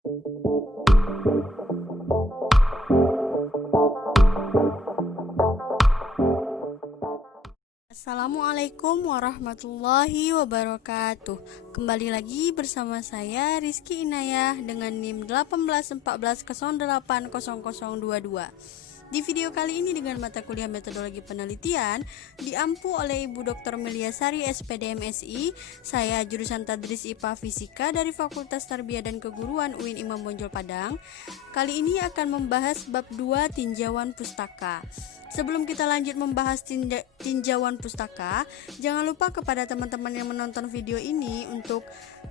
Assalamualaikum warahmatullahi wabarakatuh. Kembali lagi bersama saya Rizky Inayah dengan NIM 1814080022. Di video kali ini dengan mata kuliah metodologi penelitian diampu oleh Ibu Dr. Meliasari SPD MSI. Saya jurusan Tadris IPA Fisika dari Fakultas Tarbiyah dan Keguruan UIN Imam Bonjol Padang. Kali ini akan membahas bab 2 tinjauan pustaka. Sebelum kita lanjut membahas tinjauan pustaka, jangan lupa kepada teman-teman yang menonton video ini untuk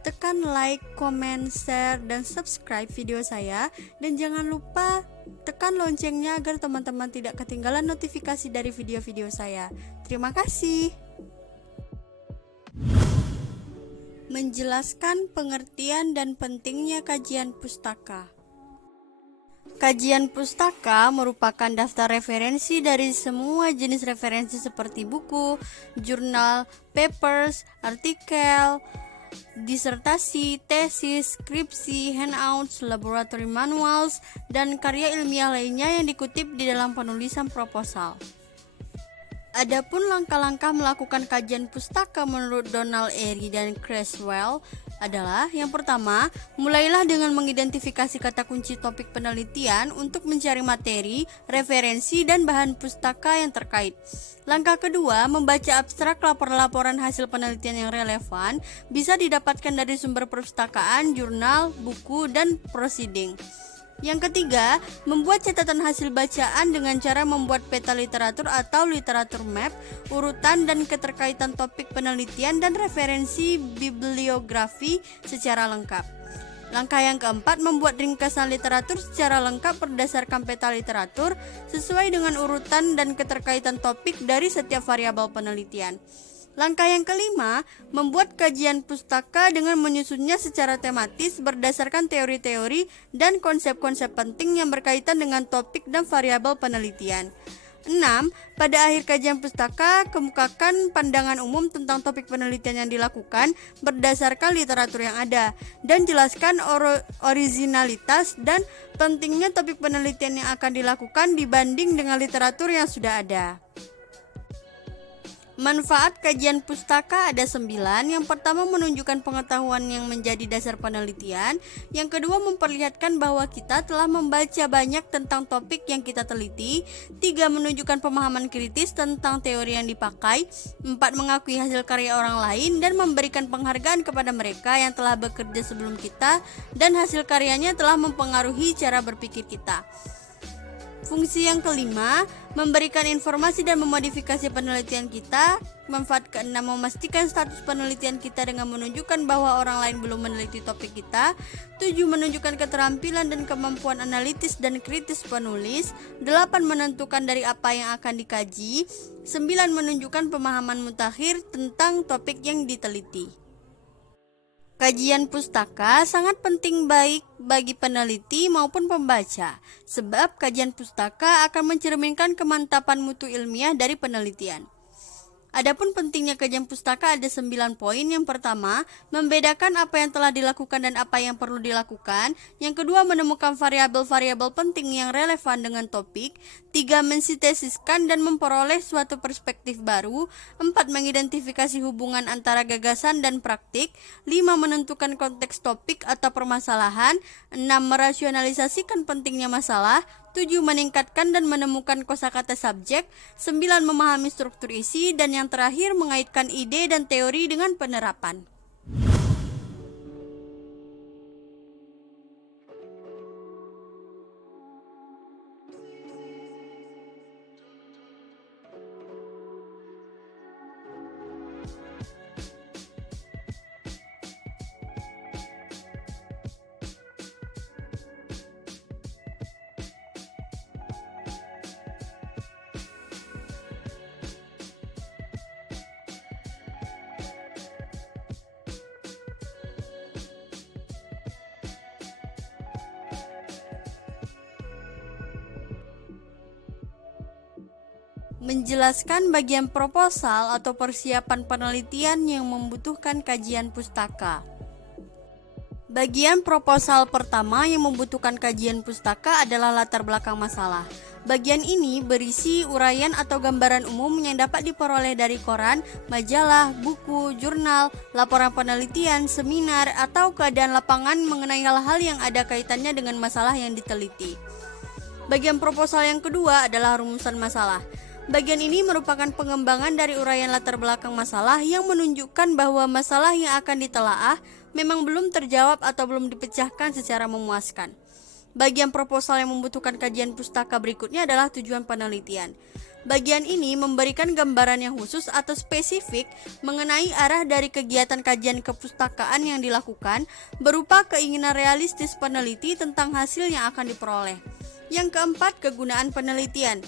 tekan like, comment, share, dan subscribe video saya. Dan jangan lupa tekan loncengnya agar teman-teman tidak ketinggalan notifikasi dari video-video saya. Terima kasih. Menjelaskan pengertian dan pentingnya kajian pustaka. Kajian pustaka merupakan daftar referensi dari semua jenis referensi seperti buku, jurnal, papers, artikel, disertasi, tesis, skripsi, handouts, laboratory manuals, dan karya ilmiah lainnya yang dikutip di dalam penulisan proposal. Adapun langkah-langkah melakukan kajian pustaka menurut Donald Airy dan Creswell adalah yang pertama, mulailah dengan mengidentifikasi kata kunci topik penelitian untuk mencari materi, referensi, dan bahan pustaka yang terkait. Langkah kedua, membaca abstrak laporan hasil penelitian yang relevan bisa didapatkan dari sumber perpustakaan, jurnal, buku, dan proceeding. Yang ketiga, membuat catatan hasil bacaan dengan cara membuat peta literatur atau literatur map, urutan dan keterkaitan topik penelitian dan referensi bibliografi secara lengkap. Langkah yang keempat, membuat ringkasan literatur secara lengkap berdasarkan peta literatur sesuai dengan urutan dan keterkaitan topik dari setiap variabel penelitian. Langkah yang kelima, membuat kajian pustaka dengan menyusunnya secara tematis berdasarkan teori-teori dan konsep-konsep penting yang berkaitan dengan topik dan variabel penelitian. 6. Pada akhir kajian pustaka, kemukakan pandangan umum tentang topik penelitian yang dilakukan berdasarkan literatur yang ada, dan jelaskan originalitas dan pentingnya topik penelitian yang akan dilakukan dibanding dengan literatur yang sudah ada. Manfaat kajian pustaka ada 9. Yang pertama, menunjukkan pengetahuan yang menjadi dasar penelitian. Yang kedua, memperlihatkan bahwa kita telah membaca banyak tentang topik yang kita teliti. 3. Menunjukkan pemahaman kritis tentang teori yang dipakai. 4. Mengakui hasil karya orang lain dan memberikan penghargaan kepada mereka yang telah bekerja sebelum kita dan hasil karyanya telah mempengaruhi cara berpikir kita. Fungsi yang kelima, memberikan informasi dan memodifikasi penelitian kita. Manfaat keenam, memastikan status penelitian kita dengan menunjukkan bahwa orang lain belum meneliti topik kita. 7. Menunjukkan keterampilan dan kemampuan analitis dan kritis penulis. 8. Menentukan dari apa yang akan dikaji. 9. Menunjukkan pemahaman mutakhir tentang topik yang diteliti. Kajian pustaka sangat penting baik bagi peneliti maupun pembaca, sebab kajian pustaka akan mencerminkan kemantapan mutu ilmiah dari penelitian. Adapun pentingnya kajian pustaka ada 9 poin. Yang pertama, membedakan apa yang telah dilakukan dan apa yang perlu dilakukan. Yang kedua, menemukan variabel-variabel penting yang relevan dengan topik. 3. Mensintesiskan dan memperoleh suatu perspektif baru. 4. Mengidentifikasi hubungan antara gagasan dan praktik. 5. Menentukan konteks topik atau permasalahan. 6. Merasionalisasikan pentingnya masalah. 7. Meningkatkan dan menemukan kosakata subjek. 9. Memahami struktur isi. Dan yang terakhir, mengaitkan ide dan teori dengan penerapan. Menjelaskan bagian proposal atau persiapan penelitian yang membutuhkan kajian pustaka. Bagian proposal pertama yang membutuhkan kajian pustaka adalah latar belakang masalah. Bagian ini berisi uraian atau gambaran umum yang dapat diperoleh dari koran, majalah, buku, jurnal, laporan penelitian, seminar, atau keadaan lapangan mengenai hal-hal yang ada kaitannya dengan masalah yang diteliti. Bagian proposal yang kedua adalah rumusan masalah. Bagian ini merupakan pengembangan dari uraian latar belakang masalah yang menunjukkan bahwa masalah yang akan ditelaah memang belum terjawab atau belum dipecahkan secara memuaskan. Bagian proposal yang membutuhkan kajian pustaka berikutnya adalah tujuan penelitian. Bagian ini memberikan gambaran yang khusus atau spesifik mengenai arah dari kegiatan kajian kepustakaan yang dilakukan, berupa keinginan realistis peneliti tentang hasil yang akan diperoleh. Yang keempat, kegunaan penelitian.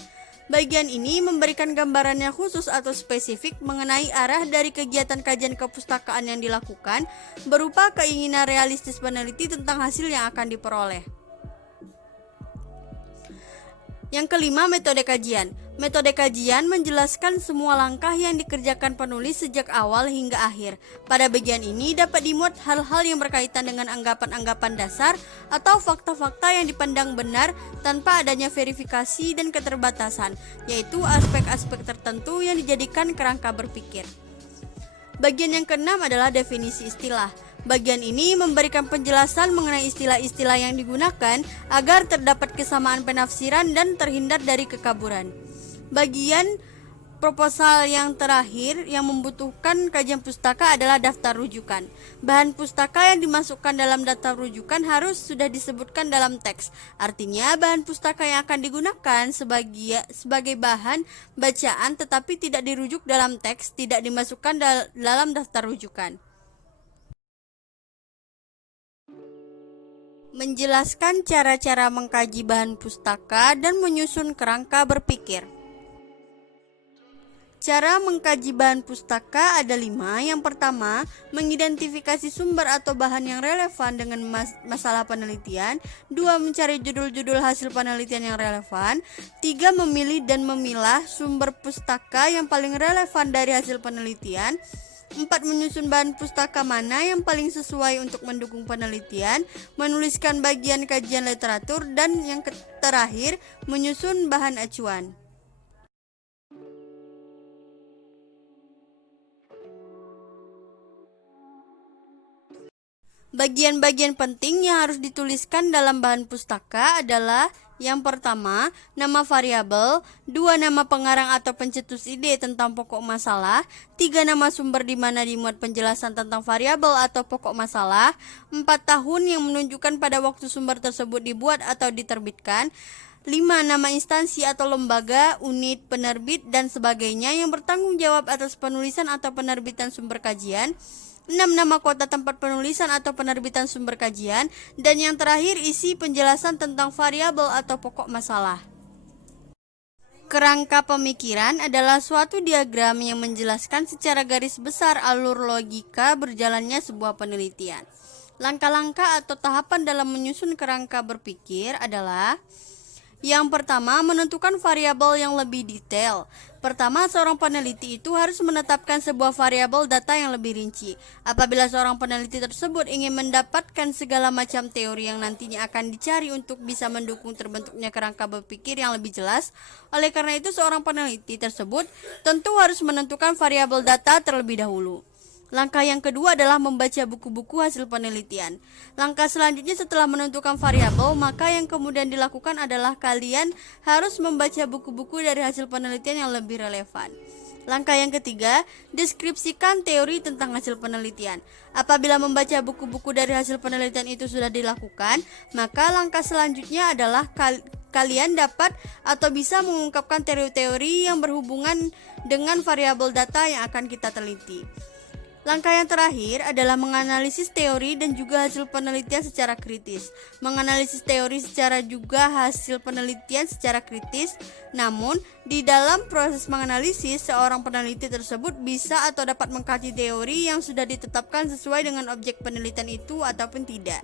Bagian ini memberikan gambaran yang khusus atau spesifik mengenai arah dari kegiatan kajian kepustakaan yang dilakukan, berupa keinginan realistis peneliti tentang hasil yang akan diperoleh. Yang kelima, metode kajian. Metode kajian menjelaskan semua langkah yang dikerjakan penulis sejak awal hingga akhir. Pada bagian ini dapat dimuat hal-hal yang berkaitan dengan anggapan-anggapan dasar atau fakta-fakta yang dipandang benar tanpa adanya verifikasi dan keterbatasan, yaitu aspek-aspek tertentu yang dijadikan kerangka berpikir. Bagian yang keenam adalah definisi istilah. Bagian ini memberikan penjelasan mengenai istilah-istilah yang digunakan agar terdapat kesamaan penafsiran dan terhindar dari kekaburan. Bagian proposal yang terakhir yang membutuhkan kajian pustaka adalah daftar rujukan. Bahan pustaka yang dimasukkan dalam daftar rujukan harus sudah disebutkan dalam teks. Artinya bahan pustaka yang akan digunakan sebagai bahan bacaan tetapi tidak dirujuk dalam teks tidak dimasukkan dalam daftar rujukan. Menjelaskan cara-cara mengkaji bahan pustaka dan menyusun kerangka berpikir. Cara mengkaji bahan pustaka ada 5. Yang pertama, mengidentifikasi sumber atau bahan yang relevan dengan masalah penelitian. 2. Mencari judul-judul hasil penelitian yang relevan. 3. Memilih dan memilah sumber pustaka yang paling relevan dari hasil penelitian. 4. Menyusun bahan pustaka mana yang paling sesuai untuk mendukung penelitian, menuliskan bagian kajian literatur, dan yang terakhir, menyusun bahan acuan. Bagian-bagian penting yang harus dituliskan dalam bahan pustaka adalah: yang pertama, nama variabel. 2. Nama pengarang atau pencetus ide tentang pokok masalah. 3. Nama sumber di mana dimuat penjelasan tentang variabel atau pokok masalah. 4. Tahun yang menunjukkan pada waktu sumber tersebut dibuat atau diterbitkan. 5. Nama instansi atau lembaga, unit, penerbit, dan sebagainya yang bertanggung jawab atas penulisan atau penerbitan sumber kajian. 6. Nama kota tempat penulisan atau penerbitan sumber kajian. Dan yang terakhir, isi penjelasan tentang variabel atau pokok masalah. Kerangka pemikiran adalah suatu diagram yang menjelaskan secara garis besar alur logika berjalannya sebuah penelitian. Langkah-langkah atau tahapan dalam menyusun kerangka berpikir adalah: yang pertama, menentukan variabel yang lebih detail. Pertama, seorang peneliti itu harus menetapkan sebuah variabel data yang lebih rinci. Apabila seorang peneliti tersebut ingin mendapatkan segala macam teori yang nantinya akan dicari untuk bisa mendukung terbentuknya kerangka berpikir yang lebih jelas, oleh karena itu seorang peneliti tersebut tentu harus menentukan variabel data terlebih dahulu. Langkah yang kedua adalah membaca buku-buku hasil penelitian. Langkah selanjutnya setelah menentukan variabel, maka yang kemudian dilakukan adalah kalian harus membaca buku-buku dari hasil penelitian yang lebih relevan. Langkah yang ketiga, deskripsikan teori tentang hasil penelitian. Apabila membaca buku-buku dari hasil penelitian itu sudah dilakukan, maka langkah selanjutnya adalah kalian dapat atau bisa mengungkapkan teori-teori yang berhubungan dengan variabel data yang akan kita teliti. Langkah yang terakhir adalah menganalisis teori dan juga hasil penelitian secara kritis. Menganalisis teori secara juga hasil penelitian secara kritis. Namun, di dalam proses menganalisis, seorang peneliti tersebut bisa atau dapat mengkaji teori yang sudah ditetapkan sesuai dengan objek penelitian itu ataupun tidak.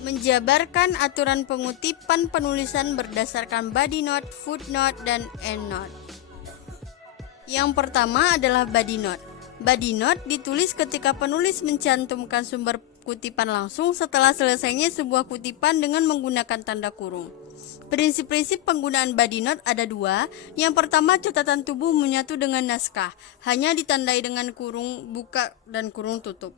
Menjabarkan aturan pengutipan penulisan berdasarkan body note, footnote, dan endnote. Yang pertama adalah body note. Body note ditulis ketika penulis mencantumkan sumber kutipan langsung setelah selesainya sebuah kutipan dengan menggunakan tanda kurung. Prinsip-prinsip penggunaan body note ada dua. Yang pertama, catatan tubuh menyatu dengan naskah, hanya ditandai dengan kurung buka dan kurung tutup.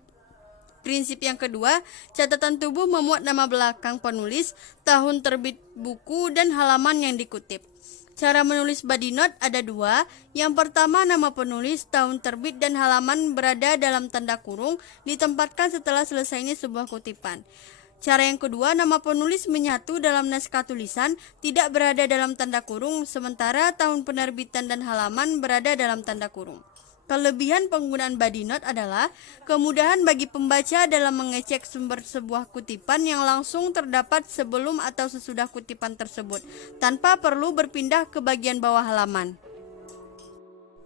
Prinsip yang kedua, catatan tubuh memuat nama belakang penulis, tahun terbit buku, dan halaman yang dikutip. Cara menulis body note ada dua. Yang pertama, nama penulis, tahun terbit, dan halaman berada dalam tanda kurung, ditempatkan setelah selesainya sebuah kutipan. Cara yang kedua, nama penulis menyatu dalam naskah tulisan, tidak berada dalam tanda kurung, sementara tahun penerbitan dan halaman berada dalam tanda kurung. Kelebihan penggunaan body note adalah kemudahan bagi pembaca dalam mengecek sumber sebuah kutipan yang langsung terdapat sebelum atau sesudah kutipan tersebut, tanpa perlu berpindah ke bagian bawah halaman.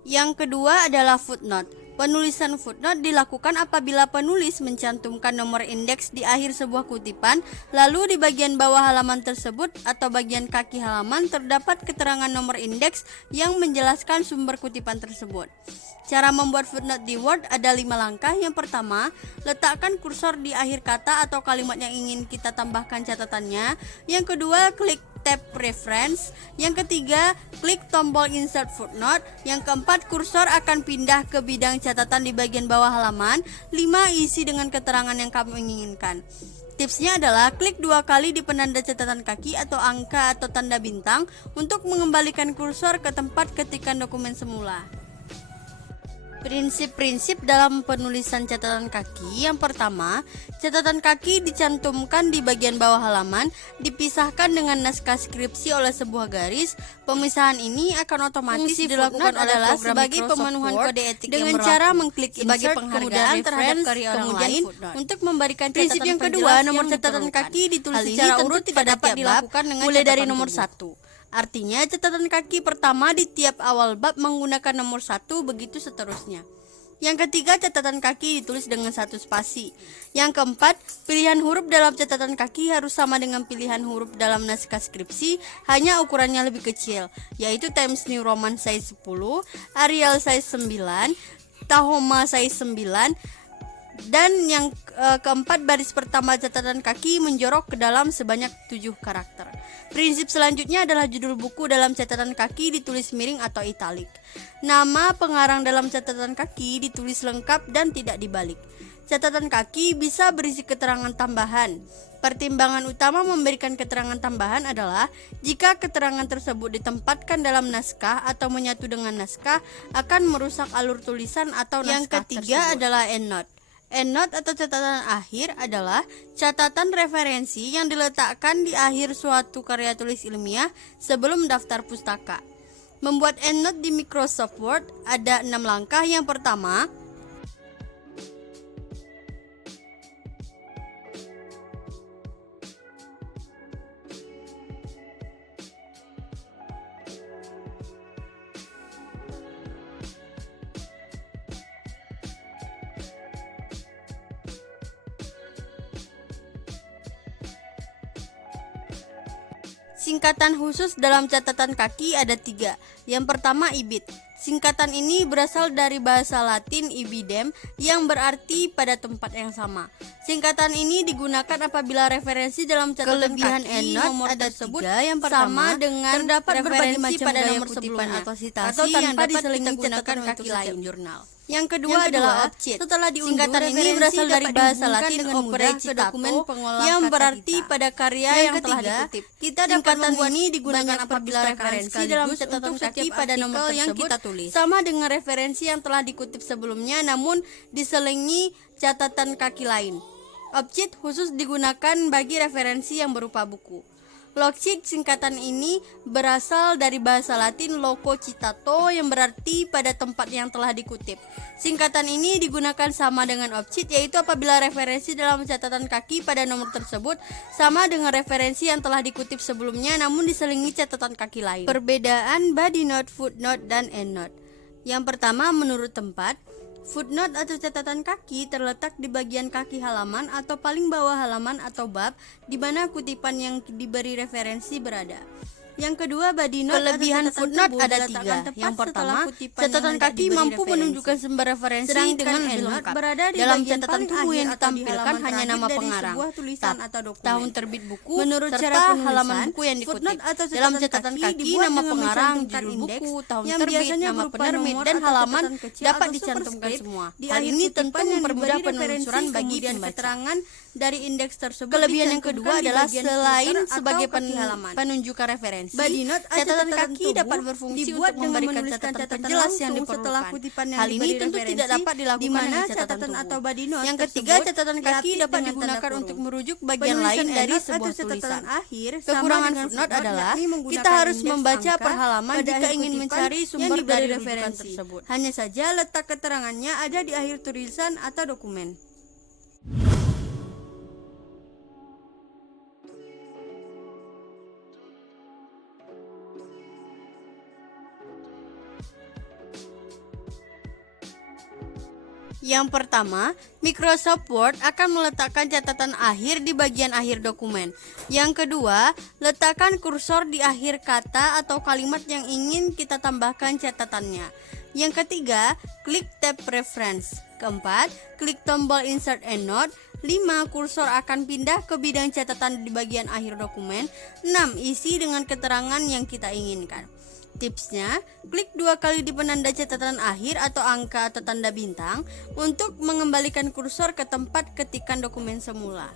Yang kedua adalah footnote. Penulisan footnote dilakukan apabila penulis mencantumkan nomor indeks di akhir sebuah kutipan, lalu di bagian bawah halaman tersebut atau bagian kaki halaman terdapat keterangan nomor indeks yang menjelaskan sumber kutipan tersebut. Cara membuat footnote di Word ada 5 langkah. Yang pertama, letakkan kursor di akhir kata atau kalimat yang ingin kita tambahkan catatannya. Yang kedua, klik tab reference. Yang ketiga, klik tombol insert footnote. Yang keempat, kursor akan pindah ke bidang catatan di bagian bawah halaman. 5, isi dengan keterangan yang kamu inginkan. Tipsnya adalah klik 2 kali di penanda catatan kaki atau angka atau tanda bintang untuk mengembalikan kursor ke tempat ketikan dokumen semula. Prinsip-prinsip dalam penulisan catatan kaki. Yang pertama, catatan kaki dicantumkan di bagian bawah halaman, dipisahkan dengan naskah skripsi oleh sebuah garis. Pemisahan ini akan otomatis dilakukan adalah sebagai pemenuhan kode etik dengan cara mengklik sebagai penghargaan terhadap karya orang lain untuk memberikan catatan. Prinsip yang kedua, nomor catatan kaki ditulis secara urut, tidak dapat dilakukan dengan mulai dari nomor 1. Artinya catatan kaki pertama di tiap awal bab menggunakan nomor 1, begitu seterusnya. Yang ketiga, catatan kaki ditulis dengan 1 spasi. Yang keempat, pilihan huruf dalam catatan kaki harus sama dengan pilihan huruf dalam naskah skripsi, hanya ukurannya lebih kecil, yaitu Times New Roman size 10, Arial size 9, Tahoma size 9, dan yang keempat, baris pertama catatan kaki menjorok ke dalam sebanyak 7 karakter. Prinsip selanjutnya adalah judul buku dalam catatan kaki ditulis miring atau italik. Nama pengarang dalam catatan kaki ditulis lengkap dan tidak dibalik. Catatan kaki bisa berisi keterangan tambahan. Pertimbangan utama memberikan keterangan tambahan adalah jika keterangan tersebut ditempatkan dalam naskah atau menyatu dengan naskah akan merusak alur tulisan atau naskah. Yang ketiga adalah endnote. Endnote atau catatan akhir adalah catatan referensi yang diletakkan di akhir suatu karya tulis ilmiah sebelum daftar pustaka. Membuat endnote di Microsoft Word ada 6 langkah. Yang pertama, singkatan khusus dalam catatan kaki ada 3. Yang pertama, IBID. Singkatan ini berasal dari bahasa Latin ibidem yang berarti pada tempat yang sama. Singkatan ini digunakan apabila referensi dalam catatan kaki nomor tersebut yang sama dengan terdapat berbagai macam pada nomor sebelumnya atau citasi yang dapat diselingi catatan kaki lain jurnal. Yang kedua adalah objek. Setelah diunduh, singkatan ini berasal dari bahasa Latin opera ke dokumen yang berarti pada karya yang telah dikutip. Singkatan ini digunakan apabila referensi dalam catatan kaki pada nomor yang kita tulis sama dengan referensi yang telah dikutip sebelumnya, namun diselingi catatan kaki lain. Objek khusus digunakan bagi referensi yang berupa buku. Logcit singkatan ini berasal dari bahasa Latin loco citato yang berarti pada tempat yang telah dikutip. Singkatan ini digunakan sama dengan objek, yaitu apabila referensi dalam catatan kaki pada nomor tersebut sama dengan referensi yang telah dikutip sebelumnya namun diselingi catatan kaki lain. Perbedaan body note, footnote, dan endnote. Yang pertama, menurut tempat. Footnote atau catatan kaki terletak di bagian kaki halaman atau paling bawah halaman atau bab di mana kutipan yang diberi referensi berada. Yang kedua, body note. Kelebihan footnote ada 3. Yang pertama, catatan kaki mampu menunjukkan sumber referensi dengan lengkap. Dalam catatan tubuh yang ditampilkan hanya nama pengarang, tahun terbit buku, serta halaman buku yang dikutip. Dalam catatan kaki, nama pengarang, judul buku, tahun terbit, nama penerbit, dan halaman dapat dicantumkan semua. Hal ini tentu mempermudah penelusuran bagi pembaca. Dari indeks tersebut. Kelebihan yang kedua adalah selain sebagai penunjukan referensi, catatan kaki dapat berfungsi untuk memberikan catatan penjelas yang diperlukan. Hal ini tentu tidak dapat dilakukan dengan catatan atau tubuh. body note. Yang ketiga, catatan kaki dapat digunakan untuk merujuk bagian lain dari sebuah tulisan. Kekurangan footnote adalah kita harus membaca per halaman jika ingin mencari sumber dari referensi tersebut. Hanya saja letak keterangannya ada di akhir tulisan atau dokumen. Yang pertama, Microsoft Word akan meletakkan catatan akhir di bagian akhir dokumen. Yang kedua, letakkan kursor di akhir kata atau kalimat yang ingin kita tambahkan catatannya. Yang ketiga, klik tab reference. Keempat, klik tombol insert endnote. 5. Kursor akan pindah ke bidang catatan di bagian akhir dokumen. 6. Isi dengan keterangan yang kita inginkan. Tipsnya, klik 2 kali di penanda catatan akhir atau angka atau tanda bintang untuk mengembalikan kursor ke tempat ketikan dokumen semula.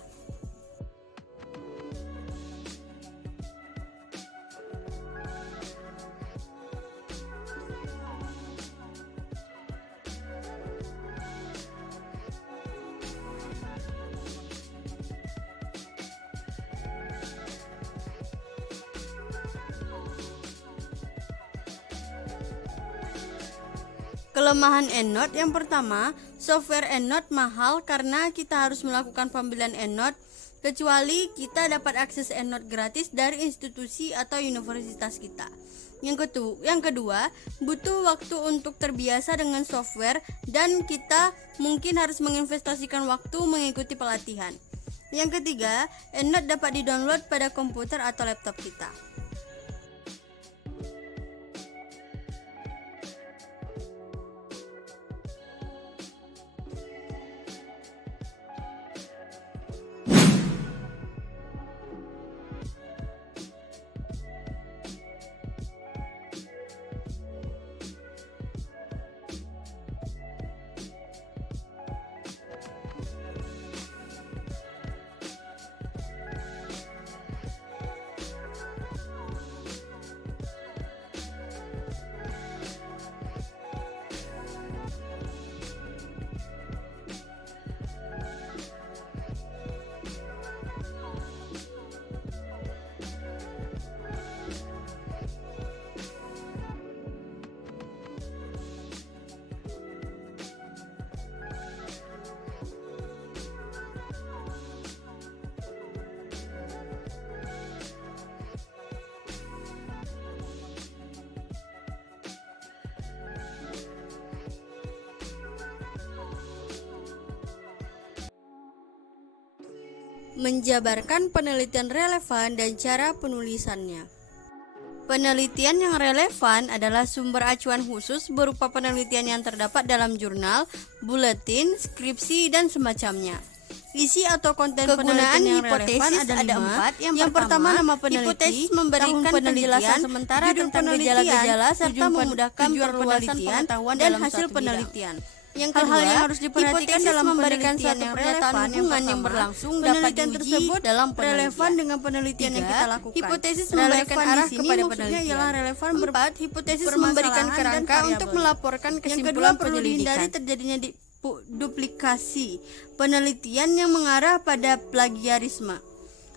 Kelemahan EndNote yang pertama, software EndNote mahal karena kita harus melakukan pembelian EndNote, kecuali kita dapat akses EndNote gratis dari institusi atau universitas kita. Yang kedua, butuh waktu untuk terbiasa dengan software dan kita mungkin harus menginvestasikan waktu mengikuti pelatihan. Yang ketiga, EndNote dapat di-download pada komputer atau laptop kita. Menjabarkan penelitian relevan dan cara penulisannya. Penelitian yang relevan adalah sumber acuan khusus berupa penelitian yang terdapat dalam jurnal, buletin, skripsi, dan semacamnya. Isi atau konten Kegunaan penelitian yang hipotesis relevan ada 4. Yang pertama, nama peneliti, hipotesis memberikan penjelasan sementara tentang gejala-gejala serta memudahkan perluasan pengetahuan dan hasil penelitian. Yang kedua, yang harus diperhatikan dalam memberikan penelitian suatu yang pernyataan relevan. hubungan yang berlangsung dapat penelitian diuji tersebut dalam penelitian. relevan dengan penelitian yang kita lakukan. Hipotesis Relevan memberikan arah di sini kepada maksudnya penelitian. ialah relevan 4. Hipotesis permasalahan memberikan dan kerangka variabel. untuk melaporkan Yang kedua, kesimpulan perlu dihindari penyelidikan. terjadinya duplikasi penelitian yang mengarah pada plagiarisme.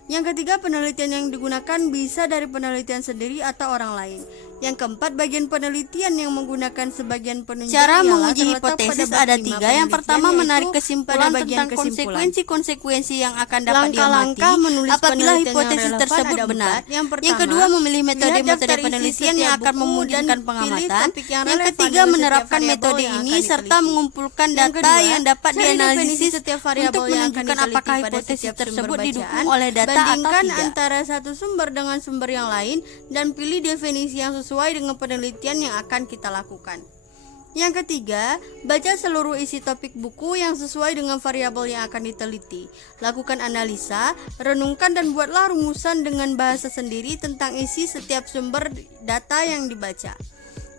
Yang ketiga, penelitian yang digunakan bisa dari penelitian sendiri atau orang lain. Yang keempat, bagian penelitian yang menggunakan sebagian penunjang Cara ialah menguji terletak hipotesis pada bab ada 5 tiga. Yang pertama, penelitian, menarik yaitu kesimpulan pada bagian tentang kesimpulan. konsekuensi-konsekuensi yang akan dapat Langkah-langkah diamati menulis apabila penelitian yang hipotesis relevan tersebut ada benar. 4. Yang pertama, Yang kedua, memilih lihat metode-metode daftar isi penelitian setiap yang akan buku memudahkan dan pilih pengamatan. topik yang Yang relevan ketiga, dengan setiap menerapkan variabel metode yang akan ini serta diteliti. mengumpulkan Yang data kedua, yang dapat cari definisi dianalisis setiap variabel untuk yang akan menunjukkan diteliti apakah pada hipotesis setiap tersebut sumber didukung bacaan. oleh data atau Bandingkan tidak. antara satu sumber dengan sumber yang lain dan pilih definisi yang sesuai dengan penelitian yang akan kita lakukan. Yang ketiga, baca seluruh isi topik buku yang sesuai dengan variabel yang akan diteliti. Lakukan analisa, renungkan dan buatlah rumusan dengan bahasa sendiri tentang isi setiap sumber data yang dibaca.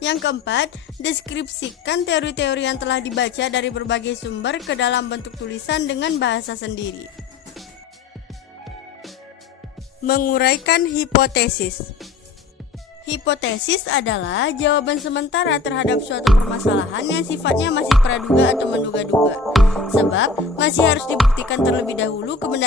Yang keempat, deskripsikan teori-teori yang telah dibaca dari berbagai sumber ke dalam bentuk tulisan dengan bahasa sendiri. Menguraikan hipotesis. Hipotesis adalah jawaban sementara terhadap suatu permasalahan yang sifatnya masih praduga atau menduga-duga, sebab masih harus dibuktikan terlebih dahulu kebenaran